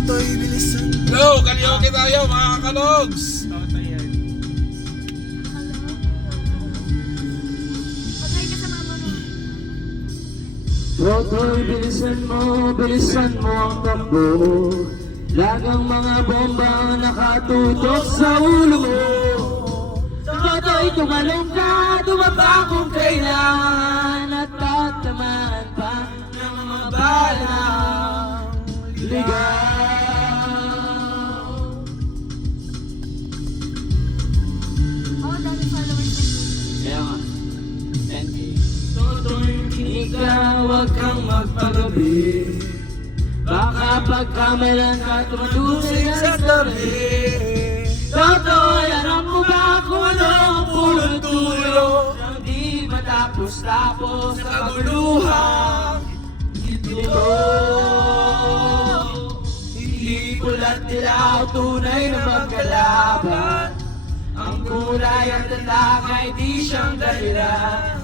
Toto'y bilisan. Hello, karaoke tayo mga kalogs. Toto'y bilisan mo ang takbo. Lagang mga bomba ang nakatutok sa ulo mo. Toto'y tumalong ka, tumapa kung kailangan. At tatamaan pa ng mga balang ligaw. Oh, dami followers na. Kaya nga, 10K. Toto'y ikaw, huwag kang magpagabi. Baka pagkamalan ka, tumatusay sa tabi. Toto'y alam mo ba kung ano ang pulong-tulo nang di matapos-tapos sa kaguluhan ito? Hindi pula't dilaw, tunay na magkalaban. Ang kulay at tatak ay di siyang dahilan.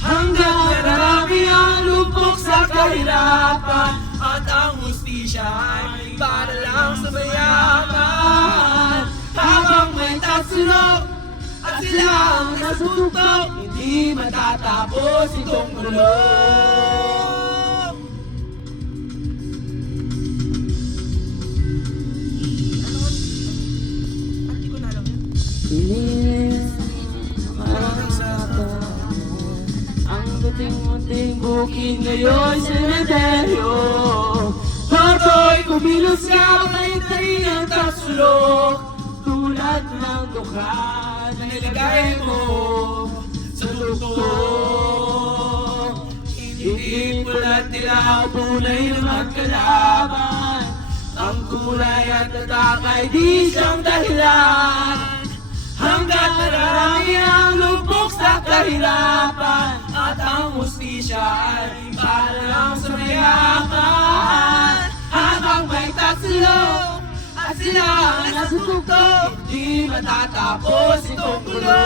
Hanggang marami ang lupok sa kahirapan, at ang hustisya ay para lang sa mayaman. Habang may tatsulok at sila ang nasutuktok, hindi matatapos itong gulo. Hindi ko na alam yun. Inilis ang sata, ang dating-unting bukid ngayon sementeryo. Toto'y kumilos ka, paintay ang tatsulok, tulad ng dukha na nilagay mo sa tuktok. Hindi pula't dilaw, tunay na magkalaban. Ang kulay at tatak ay di siyang dahilan. Hanggat marami ang lubog sa kahirapan, at ang hustisya ay para lang sa mayaman. Habang may tatsulok at sila ang nasutuktok, di matatapos itong gulo.